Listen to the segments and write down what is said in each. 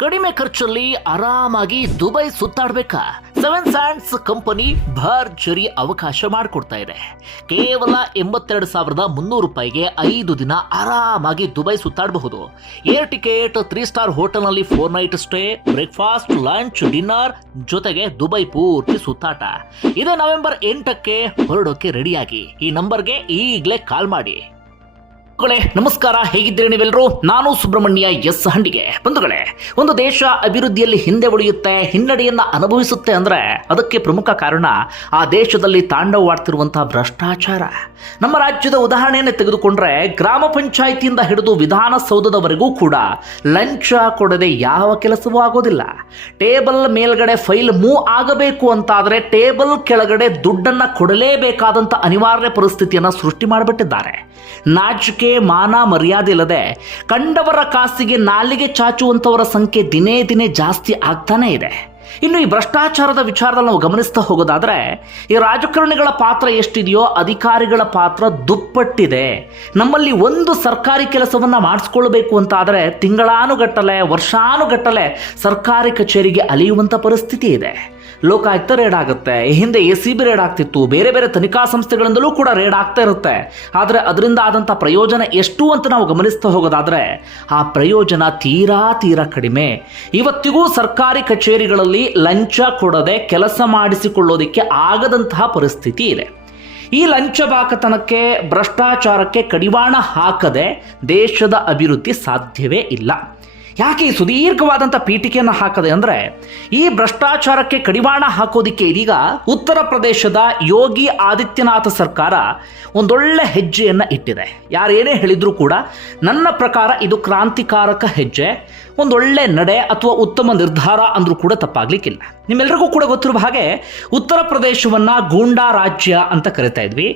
ಕಡಿಮೆ ಖರ್ಚಲ್ಲಿ ಆರಾಮಾಗಿ Dubai ಸುತ್ತಾಡ್ಬೇಕಾ? Seven sands company ಭರ್ಜರಿ ಅವಕಾಶ ಮಾಡಿಕೊಡ್ತಾ ಇದೆ. ಕೇವಲ 82,300 ರೂಪಾಯಿಗೆ 5 ದಿನ ಆರಾಮಾಗಿ ದುಬೈ ಸುತ್ತಾಡಬಹುದು. ಏರ್ ಟಿಕೆಟ್, 3 ಸ್ಟಾರ್ ಹೋಟೆಲ್ನಲ್ಲಿ 4 night stay, breakfast, lunch, dinner ಜೊತೆಗೆ ದುಬೈ ಪೂರ್ತಿ ಸುತ್ತಾಟ. ಇದೇ ನವೆಂಬರ್ 8ಕ್ಕೆ ಹೊರಡೋಕೆ ರೆಡಿಯಾಗಿ ಈ ನಂಬರ್ಗೆ ಈಗಲೇ ಕಾಲ್ ಮಾಡಿ. ನಮಸ್ಕಾರ, ಹೇಗಿದ್ದೀರಿ ನೀವೆಲ್ಲರೂ? ನಾನು ಸುಬ್ರಹ್ಮಣ್ಯ ಎಸ್ ಹಂಡಿಗೆ. ಬಂಧುಗಳೇ, ಒಂದು ದೇಶ ಅಭಿವೃದ್ಧಿಯಲ್ಲಿ ಹಿಂದೆ ಉಳಿಯುತ್ತೆ, ಹಿನ್ನಡೆಯನ್ನ ಅನುಭವಿಸುತ್ತೆ ಅಂದ್ರೆ ಅದಕ್ಕೆ ಪ್ರಮುಖ ಕಾರಣ ಆ ದೇಶದಲ್ಲಿ ತಾಂಡವವಾಡ್ತಿರುವಂತಹ ಭ್ರಷ್ಟಾಚಾರ. ನಮ್ಮ ರಾಜ್ಯದ ಉದಾಹರಣೆಯನ್ನು ತೆಗೆದುಕೊಂಡ್ರೆ ಗ್ರಾಮ ಪಂಚಾಯಿತಿಯಿಂದ ಹಿಡಿದು ವಿಧಾನಸೌಧದವರೆಗೂ ಕೂಡ ಲಂಚ ಕೊಡದೆ ಯಾವ ಕೆಲಸವೂ ಆಗೋದಿಲ್ಲ. ಟೇಬಲ್ ಮೇಲ್ಗಡೆ ಫೈಲ್ ಮೂವ್ ಆಗಬೇಕು ಅಂತಾದ್ರೆ ಟೇಬಲ್ ಕೆಳಗಡೆ ದುಡ್ಡನ್ನ ಕೊಡಲೇಬೇಕಾದಂತ ಅನಿವಾರ್ಯ ಪರಿಸ್ಥಿತಿಯನ್ನ ಸೃಷ್ಟಿ ಮಾಡಿಬಿಟ್ಟಿದ್ದಾರೆ. ನಾಚಿಕೆ, ಮಾನ, ಮರ್ಯಾದೆ ಇಲ್ಲದೆ ಕಂಡವರ ಕಾಸಿಗೆ ನಾಲಿಗೆ ಚಾಚುವಂತವರ ಸಂಖ್ಯೆ ದಿನೇ ದಿನೇ ಜಾಸ್ತಿ ಆಗ್ತಾನೆ ಇದೆ. ಇನ್ನು ಈ ಭ್ರಷ್ಟಾಚಾರದ ವಿಚಾರದಲ್ಲಿ ನಾವು ಗಮನಿಸ್ತಾ ಹೋಗೋದಾದ್ರೆ ಈ ರಾಜಕಾರಣಿಗಳ ಪಾತ್ರ ಎಷ್ಟಿದೆಯೋ ಅಧಿಕಾರಿಗಳ ಪಾತ್ರ ದುಪ್ಪಟ್ಟಿದೆ. ನಮ್ಮಲ್ಲಿ ಒಂದು ಸರ್ಕಾರಿ ಕೆಲಸವನ್ನ ಮಾಡಿಸ್ಕೊಳ್ಬೇಕು ಅಂತ ಆದರೆ ತಿಂಗಳಾನುಗಟ್ಟಲೆ, ವರ್ಷಾನುಗಟ್ಟಲೆ ಸರ್ಕಾರಿ ಕಚೇರಿಗೆ ಅಲಿಯುವಂತ ಪರಿಸ್ಥಿತಿ ಇದೆ. ಲೋಕಾಯುಕ್ತ ರೇಡ್ ಆಗುತ್ತೆ, ಹಿಂದೆ ACB ರೇಡ್ ಆಗ್ತಿತ್ತು, ಬೇರೆ ಬೇರೆ ತನಿಖಾ ಸಂಸ್ಥೆಗಳಿಂದಲೂ ಕೂಡ ರೇಡ್ ಆಗ್ತಾ ಇರುತ್ತೆ. ಆದರೆ ಅದರಿಂದ ಆದಂಥ ಪ್ರಯೋಜನ ಎಷ್ಟು ಅಂತ ನಾವು ಗಮನಿಸ್ತಾ ಹೋಗೋದಾದ್ರೆ ಆ ಪ್ರಯೋಜನ ತೀರಾ ಕಡಿಮೆ. ಇವತ್ತಿಗೂ ಸರ್ಕಾರಿ ಕಚೇರಿಗಳಲ್ಲಿ ಲಂಚ ಕೊಡದೆ ಕೆಲಸ ಮಾಡಿಸಿಕೊಳ್ಳೋದಕ್ಕೆ ಆಗದಂತಹ ಪರಿಸ್ಥಿತಿ ಇದೆ. ಈ ಲಂಚಬಾಕತನಕ್ಕೆ, ಭ್ರಷ್ಟಾಚಾರಕ್ಕೆ ಕಡಿವಾಣ ಹಾಕದೆ ದೇಶದ ಅಭಿವೃದ್ಧಿ ಸಾಧ್ಯವೇ ಇಲ್ಲ. ಯಾಕೆ ಈ ಸುದೀರ್ಘವಾದಂಥ ಪೀಠಿಕೆಯನ್ನು ಹಾಕದೆ ಅಂದರೆ ಈ ಭ್ರಷ್ಟಾಚಾರಕ್ಕೆ ಕಡಿವಾಣ ಹಾಕೋದಿಕ್ಕೆ ಇದೀಗ ಉತ್ತರ ಪ್ರದೇಶದ ಯೋಗಿ ಆದಿತ್ಯನಾಥ ಸರ್ಕಾರ ಒಂದೊಳ್ಳೆ ಹೆಜ್ಜೆಯನ್ನು ಇಟ್ಟಿದೆ. ಯಾರೇನೇ ಹೇಳಿದರೂ ಕೂಡ ನನ್ನ ಪ್ರಕಾರ ಇದು ಕ್ರಾಂತಿಕಾರಕ ಹೆಜ್ಜೆ, ಒಂದೊಳ್ಳೆ ನಡೆ ಅಥವಾ ಉತ್ತಮ ನಿರ್ಧಾರ ಅಂದ್ರೂ ಕೂಡ ತಪ್ಪಾಗ್ಲಿಕ್ಕಿಲ್ಲ. ನಿಮ್ಮೆಲ್ಲರಿಗೂ ಕೂಡ ಗೊತ್ತಿರುವ ಹಾಗೆ ಉತ್ತರ ಪ್ರದೇಶವನ್ನ ಗೂಂಡಾ ರಾಜ್ಯ ಅಂತ ಕರಿತಾ ಇದ್ವಿ.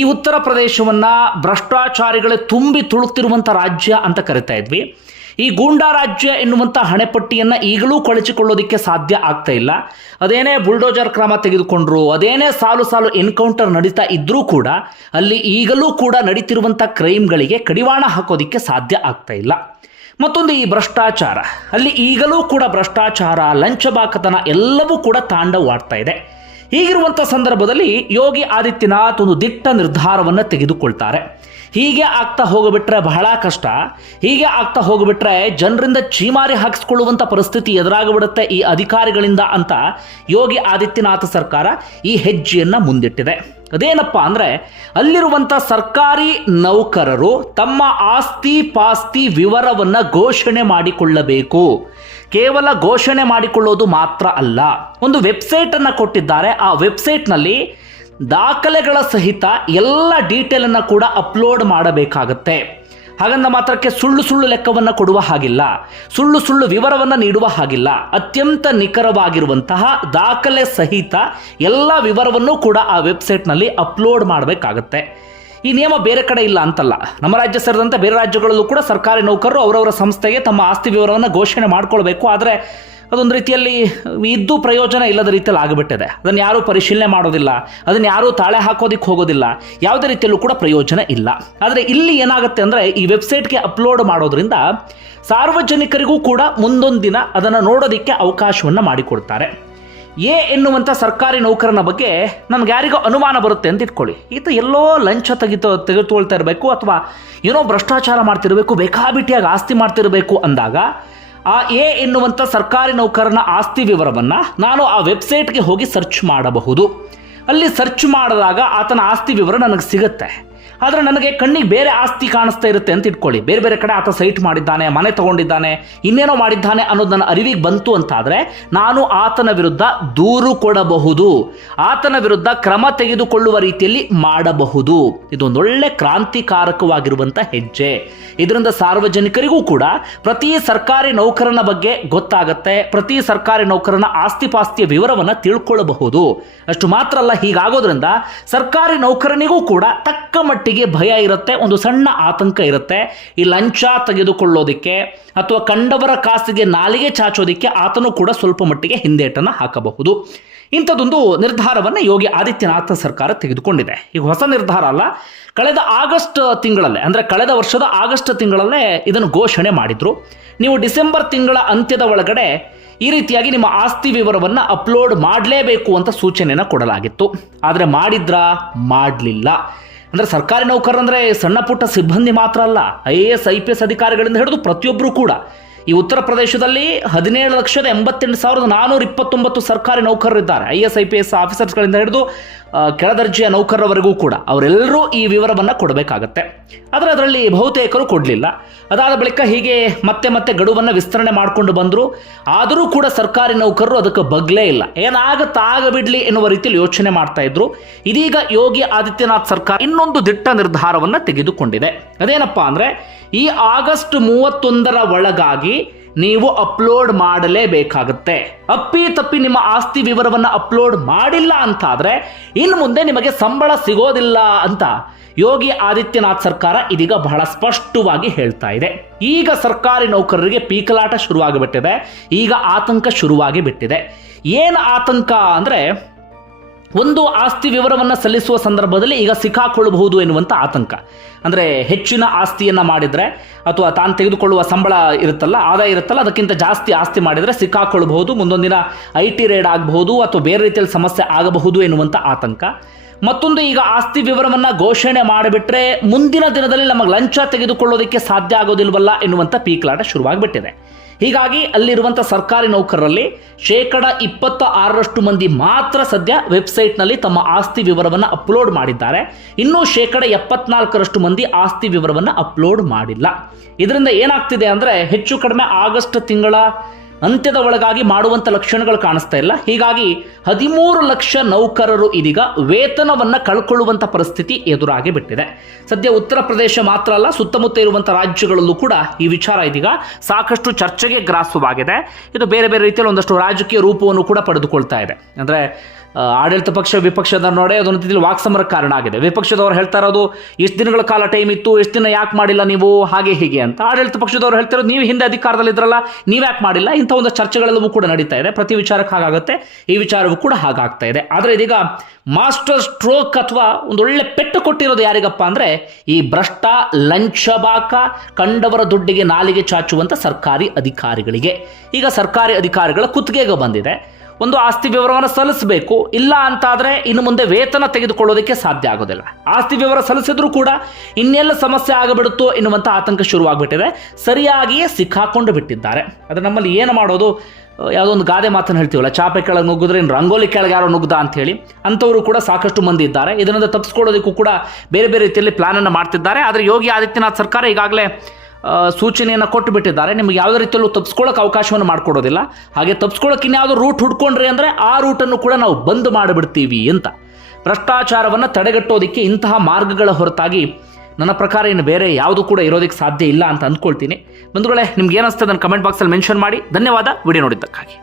ಈ ಉತ್ತರ ಪ್ರದೇಶವನ್ನ ಭ್ರಷ್ಟಾಚಾರಿಗಳೇ ತುಂಬಿ ತುಳುಕ್ತಿರುವಂಥ ರಾಜ್ಯ ಅಂತ ಕರಿತಾ ಇದ್ವಿ. ಈ ಗೂಂಡಾ ರಾಜ್ಯ ಎನ್ನುವಂಥ ಹಣೆಪಟ್ಟಿಯನ್ನ ಈಗಲೂ ಕೊಳಚಿಕೊಳ್ಳೋದಕ್ಕೆ ಸಾಧ್ಯ ಆಗ್ತಾ ಇಲ್ಲ. ಅದೇನೇ ಬುಲ್ಡೋಜರ್ ಕ್ರಮ ತೆಗೆದುಕೊಂಡ್ರು, ಅದೇನೇ ಸಾಲು ಎನ್ಕೌಂಟರ್ ನಡೀತಾ ಇದ್ರೂ ಕೂಡ ಅಲ್ಲಿ ಈಗಲೂ ಕೂಡ ನಡೀತಿರುವಂಥ ಕ್ರೈಮ್ಗಳಿಗೆ ಕಡಿವಾಣ ಹಾಕೋದಿಕ್ಕೆ ಸಾಧ್ಯ ಆಗ್ತಾ ಇಲ್ಲ. ಮತ್ತೊಂದು ಈ ಭ್ರಷ್ಟಾಚಾರ, ಅಲ್ಲಿ ಈಗಲೂ ಕೂಡ ಭ್ರಷ್ಟಾಚಾರ, ಲಂಚಬಾಕತನ ಎಲ್ಲವೂ ಕೂಡ ತಾಂಡವವಾಡ್ತಾ ಇದೆ. ಹೀಗಿರುವಂಥ ಸಂದರ್ಭದಲ್ಲಿ ಯೋಗಿ ಆದಿತ್ಯನಾಥ್ ಒಂದು ದಿಟ್ಟ ನಿರ್ಧಾರವನ್ನು ತೆಗೆದುಕೊಳ್ತಾರೆ. ಹೀಗೆ ಆಗ್ತಾ ಹೋಗಿಬಿಟ್ರೆ ಬಹಳ ಕಷ್ಟ, ಹೀಗೆ ಆಗ್ತಾ ಹೋಗಿಬಿಟ್ರೆ ಜನರಿಂದ ಚೀಮಾರಿ ಹಾಕಿಸ್ಕೊಳ್ಳುವಂಥ ಪರಿಸ್ಥಿತಿ ಎದುರಾಗಿಬಿಡುತ್ತೆ ಈ ಅಧಿಕಾರಿಗಳಿಂದ ಅಂತ ಯೋಗಿ ಆದಿತ್ಯನಾಥ ಸರ್ಕಾರ ಈ ಹೆಜ್ಜೆಯನ್ನು ಮುಂದಿಟ್ಟಿದೆ. ಅದೇನಪ್ಪ ಅಂದರೆ ಅಲ್ಲಿರುವಂಥ ಸರ್ಕಾರಿ ನೌಕರರು ತಮ್ಮ ಆಸ್ತಿ ಪಾಸ್ತಿ ವಿವರವನ್ನು ಘೋಷಣೆ ಮಾಡಿಕೊಳ್ಳಬೇಕು. ಕೇವಲ ಘೋಷಣೆ ಮಾಡಿಕೊಳ್ಳೋದು ಮಾತ್ರ ಅಲ್ಲ, ಒಂದು ವೆಬ್ಸೈಟನ್ನು ಕೊಟ್ಟಿದ್ದಾರೆ. ಆ ವೆಬ್ಸೈಟ್ನಲ್ಲಿ ದಾಖಲೆಗಳ ಸಹಿತ ಎಲ್ಲ ಡೀಟೇಲನ್ನು ಕೂಡ ಅಪ್ಲೋಡ್ ಮಾಡಬೇಕಾಗತ್ತೆ. ಹಾಗಂದ ಮಾತ್ರಕ್ಕೆ ಸುಳ್ಳು ಲೆಕ್ಕವನ್ನು ಕೊಡುವ ಹಾಗಿಲ್ಲ, ಸುಳ್ಳು ವಿವರವನ್ನು ನೀಡುವ ಹಾಗಿಲ್ಲ. ಅತ್ಯಂತ ನಿಖರವಾಗಿರುವಂತಹ ದಾಖಲೆ ಸಹಿತ ಎಲ್ಲ ವಿವರವನ್ನು ಕೂಡ ಆ ವೆಬ್ಸೈಟ್ನಲ್ಲಿ ಅಪ್ಲೋಡ್ ಮಾಡಬೇಕಾಗತ್ತೆ. ಈ ನಿಯಮ ಬೇರೆ ಕಡೆ ಇಲ್ಲ ಅಂತಲ್ಲ, ನಮ್ಮ ರಾಜ್ಯ ಸೇರಿದಂತೆ ಬೇರೆ ರಾಜ್ಯಗಳಲ್ಲೂ ಕೂಡ ಸರ್ಕಾರಿ ನೌಕರರು ಅವರವರ ಸಂಸ್ಥೆಗೆ ತಮ್ಮ ಆಸ್ತಿ ವಿವರವನ್ನು ಘೋಷಣೆ ಮಾಡ್ಕೊಳ್ಬೇಕು. ಆದರೆ ಅದೊಂದು ರೀತಿಯಲ್ಲಿ ಇದ್ದು ಪ್ರಯೋಜನ ಇಲ್ಲದ ರೀತಿಯಲ್ಲಿ ಆಗಿಬಿಟ್ಟಿದೆ. ಅದನ್ನು ಯಾರೂ ಪರಿಶೀಲನೆ ಮಾಡೋದಿಲ್ಲ, ಅದನ್ನು ಯಾರೂ ತಾಳೆ ಹಾಕೋದಿಕ್ಕೆ ಹೋಗೋದಿಲ್ಲ, ಯಾವುದೇ ರೀತಿಯಲ್ಲೂ ಕೂಡ ಪ್ರಯೋಜನ ಇಲ್ಲ. ಆದರೆ ಇಲ್ಲಿ ಏನಾಗುತ್ತೆ ಅಂದರೆ ಈ ವೆಬ್ಸೈಟ್ಗೆ ಅಪ್ಲೋಡ್ ಮಾಡೋದ್ರಿಂದ ಸಾರ್ವಜನಿಕರಿಗೂ ಕೂಡ ಮುಂದೊಂದು ದಿನ ಅದನ್ನು ನೋಡೋದಕ್ಕೆ ಅವಕಾಶವನ್ನು ಮಾಡಿಕೊಡ್ತಾರೆ. ಎನ್ನುವಂಥ ಸರ್ಕಾರಿ ನೌಕರನ ಬಗ್ಗೆ ನಮ್ಗೆ ಯಾರಿಗೂ ಅನುಮಾನ ಬರುತ್ತೆ ಅಂತ ಇಟ್ಕೊಳ್ಳಿ, ಈತ ಎಲ್ಲೋ ಲಂಚ ತೆಗೆದುಕೊಳ್ತಾ ಇರಬೇಕು ಅಥವಾ ಏನೋ ಭ್ರಷ್ಟಾಚಾರ ಮಾಡ್ತಿರಬೇಕು, ಬೇಕಾಬಿಟ್ಟಿಯಾಗಿ ಆಸ್ತಿ ಮಾಡ್ತಿರಬೇಕು ಅಂದಾಗ ಆ ಎನ್ನುವಂಥ ಸರ್ಕಾರಿ ನೌಕರನ ಆಸ್ತಿ ವಿವರವನ್ನು ನಾನು ಆ ವೆಬ್ಸೈಟ್ಗೆ ಹೋಗಿ ಸರ್ಚ್ ಮಾಡಬಹುದು. ಅಲ್ಲಿ ಸರ್ಚ್ ಮಾಡಿದಾಗ ಆತನ ಆಸ್ತಿ ವಿವರ ನನಗೆ ಸಿಗುತ್ತೆ. ಆದರೆ ನನಗೆ ಕಣ್ಣಿಗೆ ಬೇರೆ ಆಸ್ತಿ ಕಾಣಿಸ್ತಾ ಇರುತ್ತೆ ಅಂತ ಇಟ್ಕೊಳ್ಳಿ, ಬೇರೆ ಬೇರೆ ಕಡೆ ಆತ ಸೈಟ್ ಮಾಡಿದ್ದಾನೆ, ಮನೆ ತಗೊಂಡಿದ್ದಾನೆ, ಇನ್ನೇನೋ ಮಾಡಿದ್ದಾನೆ ಅನ್ನೋದು ನನ್ನ ಅರಿವಿಗೆ ಬಂತು ಅಂತಾದರೆ ನಾನು ಆತನ ವಿರುದ್ಧ ದೂರು ಕೊಡಬಹುದು, ಆತನ ವಿರುದ್ಧ ಕ್ರಮ ತೆಗೆದುಕೊಳ್ಳುವ ರೀತಿಯಲ್ಲಿ ಮಾಡಬಹುದು. ಇದೊಂದೊಳ್ಳೆ ಕ್ರಾಂತಿಕಾರಕವಾಗಿರುವಂಥ ಹೆಜ್ಜೆ. ಇದರಿಂದ ಸಾರ್ವಜನಿಕರಿಗೂ ಕೂಡ ಪ್ರತಿ ಸರ್ಕಾರಿ ನೌಕರನ ಬಗ್ಗೆ ಗೊತ್ತಾಗತ್ತೆ, ಪ್ರತಿ ಸರ್ಕಾರಿ ನೌಕರನ ಆಸ್ತಿ ಪಾಸ್ತಿಯ ವಿವರವನ್ನು ತಿಳ್ಕೊಳ್ಳಬಹುದು. ಅಷ್ಟು ಮಾತ್ರ ಅಲ್ಲ, ಹೀಗಾಗೋದ್ರಿಂದ ಸರ್ಕಾರಿ ನೌಕರನಿಗೂ ಕೂಡ ತಕ್ಕ ಮಟ್ಟಿಗೆ ಮಟ್ಟಿಗೆ ಭಯ ಇರುತ್ತೆ, ಒಂದು ಸಣ್ಣ ಆತಂಕ ಇರುತ್ತೆ. ಈ ಲಂಚ ತೆಗೆದುಕೊಳ್ಳೋದಕ್ಕೆ ಅಥವಾ ಕಂಡವರ ಕಾಸಿಗೆ ನಾಲಿಗೆ ಚಾಚೋದಕ್ಕೆ ಆತನು ಕೂಡ ಸ್ವಲ್ಪ ಮಟ್ಟಿಗೆ ಹಿಂದೇಟನ್ನು ಹಾಕಬಹುದು. ಇಂಥದ್ದೊಂದು ನಿರ್ಧಾರವನ್ನು ಯೋಗಿ ಆದಿತ್ಯನಾಥ ಸರ್ಕಾರ ತೆಗೆದುಕೊಂಡಿದೆ. ಈಗ ಹೊಸ ನಿರ್ಧಾರ ಅಲ್ಲ, ಕಳೆದ ಆಗಸ್ಟ್ ತಿಂಗಳಲ್ಲೇ, ಅಂದರೆ ಕಳೆದ ವರ್ಷದ ಆಗಸ್ಟ್ ತಿಂಗಳಲ್ಲೇ ಇದನ್ನು ಘೋಷಣೆ ಮಾಡಿದ್ರು. ನೀವು ಡಿಸೆಂಬರ್ ತಿಂಗಳ ಅಂತ್ಯದ ಒಳಗಡೆ ಈ ರೀತಿಯಾಗಿ ನಿಮ್ಮ ಆಸ್ತಿ ವಿವರವನ್ನು ಅಪ್ಲೋಡ್ ಮಾಡಲೇಬೇಕು ಅಂತ ಸೂಚನೆಯನ್ನು ಕೊಡಲಾಗಿತ್ತು. ಆದರೆ ಮಾಡಿದ್ರಾ? ಮಾಡಲಿಲ್ಲ. ಅಂದರೆ ಸರ್ಕಾರಿ ನೌಕರರಂದರೆ ಸಣ್ಣ ಪುಟ್ಟ ಸಿಬ್ಬಂದಿ ಮಾತ್ರ ಅಲ್ಲ, IAS IPS ಅಧಿಕಾರಿಗಳಿಂದ ಹಿಡಿದು ಪ್ರತಿಯೊಬ್ಬರು ಕೂಡ. ಈ ಉತ್ತರ ಪ್ರದೇಶದಲ್ಲಿ 17,88,429 ಸರ್ಕಾರಿ ನೌಕರರಿದ್ದಾರೆ. IAS IPS ಆಫೀಸರ್ಸ್ಗಳಿಂದ ಹಿಡಿದು ಕೆಳದರ್ಜೆಯ ನೌಕರರವರೆಗೂ ಕೂಡ ಅವರೆಲ್ಲರೂ ಈ ವಿವರವನ್ನು ಕೊಡಬೇಕಾಗತ್ತೆ. ಆದರೆ ಅದರಲ್ಲಿ ಬಹುತೇಕರು ಕೊಡಲಿಲ್ಲ. ಅದಾದ ಬಳಿಕ ಹೀಗೆ ಮತ್ತೆ ಮತ್ತೆ ಗಡುವನ್ನು ವಿಸ್ತರಣೆ ಮಾಡಿಕೊಂಡು ಬಂದರು. ಆದರೂ ಕೂಡ ಸರ್ಕಾರಿ ನೌಕರರು ಅದಕ್ಕೆ ಬಗ್ಲೇ ಇಲ್ಲ. ಆಗಬಿಡ್ಲಿ ಎನ್ನುವ ರೀತಿಯಲ್ಲಿ ಯೋಚನೆ ಮಾಡ್ತಾ ಇದ್ರು. ಇದೀಗ ಯೋಗಿ ಆದಿತ್ಯನಾಥ್ ಸರ್ಕಾರ ಇನ್ನೊಂದು ದಿಟ್ಟ ನಿರ್ಧಾರವನ್ನು ತೆಗೆದುಕೊಂಡಿದೆ. ಅದೇನಪ್ಪ ಅಂದರೆ, ಈ ಆಗಸ್ಟ್ 31ರ ಒಳಗಾಗಿ ನೀವು ಅಪ್ಲೋಡ್ ಮಾಡಲೇಬೇಕಾಗುತ್ತೆ. ಅಪ್ಪಿ ನಿಮ್ಮ ಆಸ್ತಿ ವಿವರವನ್ನು ಅಪ್ಲೋಡ್ ಮಾಡಿಲ್ಲ ಅಂತಾದರೆ ಇನ್ನು ಮುಂದೆ ನಿಮಗೆ ಸಂಬಳ ಸಿಗೋದಿಲ್ಲ ಅಂತ ಯೋಗಿ ಆದಿತ್ಯನಾಥ್ ಸರ್ಕಾರ ಇದೀಗ ಬಹಳ ಸ್ಪಷ್ಟವಾಗಿ ಹೇಳ್ತಾ ಇದೆ. ಈಗ ಸರ್ಕಾರಿ ನೌಕರರಿಗೆ ಪೀಕಲಾಟ ಶುರುವಾಗಿಬಿಟ್ಟಿದೆ. ಈಗ ಆತಂಕ ಶುರುವಾಗಿ ಬಿಟ್ಟಿದೆ. ಏನು ಆತಂಕ ಅಂದರೆ, ಒಂದು ಆಸ್ತಿ ವಿವರವನ್ನು ಸಲ್ಲಿಸುವ ಸಂದರ್ಭದಲ್ಲಿ ಈಗ ಸಿಕ್ಕಾಕೊಳ್ಳಬಹುದು ಎನ್ನುವಂಥ ಆತಂಕ. ಅಂದರೆ ಹೆಚ್ಚಿನ ಆಸ್ತಿಯನ್ನು ಮಾಡಿದರೆ ಅಥವಾ ತಾನು ತೆಗೆದುಕೊಳ್ಳುವ ಸಂಬಳ ಇರುತ್ತಲ್ಲ, ಆದಾಯ ಇರುತ್ತಲ್ಲ, ಅದಕ್ಕಿಂತ ಜಾಸ್ತಿ ಆಸ್ತಿ ಮಾಡಿದರೆ ಸಿಕ್ಕಾಕೊಳ್ಳಬಹುದು, ಮುಂದೊಂದಿನ IT ರೇಡ್ ಆಗಬಹುದು ಅಥವಾ ಬೇರೆ ರೀತಿಯಲ್ಲಿ ಸಮಸ್ಯೆ ಆಗಬಹುದು ಎನ್ನುವಂಥ ಆತಂಕ. ಮತ್ತೊಂದು, ಈಗ ಆಸ್ತಿ ವಿವರವನ್ನು ಘೋಷಣೆ ಮಾಡಿಬಿಟ್ರೆ ಮುಂದಿನ ದಿನದಲ್ಲಿ ನಮಗೆ ಲಂಚ ತೆಗೆದುಕೊಳ್ಳೋದಕ್ಕೆ ಸಾಧ್ಯ ಆಗೋದಿಲ್ವಲ್ಲ ಎನ್ನುವಂಥ ಪೀಕಲಾಟ ಶುರುವಾಗಿಬಿಟ್ಟಿದೆ. ಹೀಗಾಗಿ ಅಲ್ಲಿರುವಂಥ ಸರ್ಕಾರಿ ನೌಕರರಲ್ಲಿ 26% ಮಂದಿ ಮಾತ್ರ ಸದ್ಯ ವೆಬ್ಸೈಟ್ನಲ್ಲಿ ತಮ್ಮ ಆಸ್ತಿ ವಿವರವನ್ನು ಅಪ್ಲೋಡ್ ಮಾಡಿದ್ದಾರೆ. ಇನ್ನೂ 74% ಮಂದಿ ಆಸ್ತಿ ವಿವರವನ್ನು ಅಪ್ಲೋಡ್ ಮಾಡಿಲ್ಲ. ಇದರಿಂದ ಏನಾಗ್ತಿದೆ ಅಂದರೆ, ಹೆಚ್ಚು ಕಡಿಮೆ ಆಗಸ್ಟ್ ತಿಂಗಳ ಅಂತ್ಯದ ಒಳಗಾಗಿ ಮಾಡುವಂಥ ಲಕ್ಷಣಗಳು ಕಾಣಿಸ್ತಾ ಇಲ್ಲ. ಹೀಗಾಗಿ 13 ಲಕ್ಷ ನೌಕರರು ಇದೀಗ ವೇತನವನ್ನು ಕಳ್ಕೊಳ್ಳುವಂಥ ಪರಿಸ್ಥಿತಿ ಎದುರಾಗಿ ಬಿಟ್ಟಿದೆ. ಸದ್ಯ ಉತ್ತರ ಪ್ರದೇಶ ಮಾತ್ರ ಅಲ್ಲ, ಸುತ್ತಮುತ್ತ ಇರುವಂಥ ರಾಜ್ಯಗಳಲ್ಲೂ ಕೂಡ ಈ ವಿಚಾರ ಇದೀಗ ಸಾಕಷ್ಟು ಚರ್ಚೆಗೆ ಗ್ರಾಸವಾಗಿದೆ. ಇದು ಬೇರೆ ಬೇರೆ ರೀತಿಯಲ್ಲಿ ಒಂದಷ್ಟು ರಾಜಕೀಯ ರೂಪವನ್ನು ಕೂಡ ಪಡೆದುಕೊಳ್ತಾ ಇದೆ. ಅಂದರೆ ಆಡಳಿತ ಪಕ್ಷ ವಿಪಕ್ಷದ ನೋಡೇ ಅದೊಂದು ರೀತಿಯಲ್ಲಿ ವಾಕ್ಸಮರಕ್ಕೆ ಕಾರಣ ಆಗಿದೆ. ವಿಪಕ್ಷದವ್ರು ಹೇಳ್ತಾ ಇರೋದು, ಇಷ್ಟು ದಿನಗಳ ಕಾಲ ಟೈಮ್ ಇತ್ತು, ಎಷ್ಟು ದಿನ ಯಾಕೆ ಮಾಡಿಲ್ಲ ನೀವು, ಹಾಗೆ ಹೀಗೆ ಅಂತ. ಆಡಳಿತ ಪಕ್ಷದವ್ರು ಹೇಳ್ತಿರೋದು, ನೀವು ಹಿಂದೆ ಅಧಿಕಾರದಲ್ಲಿದ್ರಲ್ಲ, ನೀವ್ಯಾಕೆ ಮಾಡಿಲ್ಲ. ಇಂಥ ಒಂದು ಚರ್ಚೆಗಳೆಲ್ಲವೂ ಕೂಡ ನಡೀತಾ ಇದೆ. ಪ್ರತಿ ವಿಚಾರಕ್ಕೆ ಹಾಗಾಗುತ್ತೆ, ಈ ವಿಚಾರವೂ ಕೂಡ ಹಾಗಾಗ್ತಾ ಇದೆ. ಆದರೆ ಇದೀಗ ಮಾಸ್ಟರ್ ಸ್ಟ್ರೋಕ್ ಅಥವಾ ಒಂದು ಒಳ್ಳೆ ಪೆಟ್ಟು ಕೊಟ್ಟಿರೋದು ಯಾರಿಗಪ್ಪ ಅಂದರೆ, ಈ ಭ್ರಷ್ಟ ಲಂಚಬಾಕ ಕಂಡವರ ದುಡ್ಡಿಗೆ ನಾಲಿಗೆ ಚಾಚುವಂಥ ಸರ್ಕಾರಿ ಅಧಿಕಾರಿಗಳಿಗೆ. ಈಗ ಸರ್ಕಾರಿ ಅಧಿಕಾರಿಗಳ ಕುತ್ತಿಗೆಗೆ ಬಂದಿದೆ. ಒಂದು ಆಸ್ತಿ ವಿವರವನ್ನು ಸಲ್ಲಿಸಬೇಕು, ಇಲ್ಲ ಅಂತಾದರೆ ಇನ್ನು ಮುಂದೆ ವೇತನ ತೆಗೆದುಕೊಳ್ಳೋದಕ್ಕೆ ಸಾಧ್ಯ ಆಗೋದಿಲ್ಲ. ಆಸ್ತಿ ವಿವರ ಸಲ್ಲಿಸಿದ್ರೂ ಕೂಡ ಇನ್ನೆಲ್ಲ ಸಮಸ್ಯೆ ಆಗಬಿಡುತ್ತೋ ಎನ್ನುವಂಥ ಆತಂಕ ಶುರುವಾಗ್ಬಿಟ್ಟಿದೆ. ಸರಿಯಾಗಿಯೇ ಸಿಕ್ಕಾಕೊಂಡು ಬಿಟ್ಟಿದ್ದಾರೆ. ಆದರೆ ನಮ್ಮಲ್ಲಿ ಏನು ಮಾಡೋದು, ಯಾವುದೋ ಒಂದು ಗಾದೆ ಮಾತನ್ನು ಹೇಳ್ತೀವಲ್ಲ, ಚಾಪೆ ಕೆಳಗೆ ನುಗ್ಗಿದ್ರೆ ಇನ್ನು ರಂಗೋಲಿ ಕೆಳಗೆ ಯಾರೋ ನುಗ್ದ ಅಂತ ಹೇಳಿ, ಅಂಥವರು ಕೂಡ ಸಾಕಷ್ಟು ಮಂದಿ ಇದ್ದಾರೆ. ಇದರಿಂದ ತಪ್ಪಿಸ್ಕೊಳ್ಳೋದಕ್ಕೂ ಕೂಡ ಬೇರೆ ಬೇರೆ ರೀತಿಯಲ್ಲಿ ಪ್ಲಾನನ್ನು ಮಾಡ್ತಿದ್ದಾರೆ. ಆದರೆ ಯೋಗಿ ಆದಿತ್ಯನಾಥ್ ಸರ್ಕಾರ ಈಗಾಗಲೇ ಸೂಚನೆಯನ್ನು ಕೊಟ್ಟು ಬಿಟ್ಟಿದ್ದಾರೆ. ನಿಮಗೆ ಯಾವುದೇ ರೀತಿಯಲ್ಲೂ ತಪ್ಪಿಸ್ಕೊಳ್ಳೋಕೆ ಅವಕಾಶವನ್ನು ಮಾಡಿಕೊಡೋದಿಲ್ಲ. ಹಾಗೆ ತಪ್ಪಿಸ್ಕೊಳ್ಳೋಕೆ ಇನ್ಯಾವುದೋ ರೂಟ್ ಹುಡ್ಕೊಂಡ್ರಿ ಅಂದರೆ ಆ ರೂಟನ್ನು ಕೂಡ ನಾವು ಬಂದ್ ಮಾಡಿಬಿಡ್ತೀವಿ ಅಂತ. ಭ್ರಷ್ಟಾಚಾರವನ್ನು ತಡೆಗಟ್ಟೋದಕ್ಕೆ ಇಂತಹ ಮಾರ್ಗಗಳ ಹೊರತಾಗಿ ನನ್ನ ಪ್ರಕಾರ ಇನ್ನು ಬೇರೆ ಯಾವುದು ಕೂಡ ಇರೋದಕ್ಕೆ ಸಾಧ್ಯ ಇಲ್ಲ ಅಂತ ಅಂದ್ಕೊಳ್ತೀನಿ. ಬಂಧುಗಳೇ, ನಿಮ್ಗೆ ಏನಿಸ್ತದೆ ಅದನ್ನು ಕಮೆಂಟ್ ಬಾಕ್ಸಲ್ಲಿ ಮೆನ್ಷನ್ ಮಾಡಿ. ಧನ್ಯವಾದ ವಿಡಿಯೋ ನೋಡಿದ್ದಕ್ಕಾಗಿ.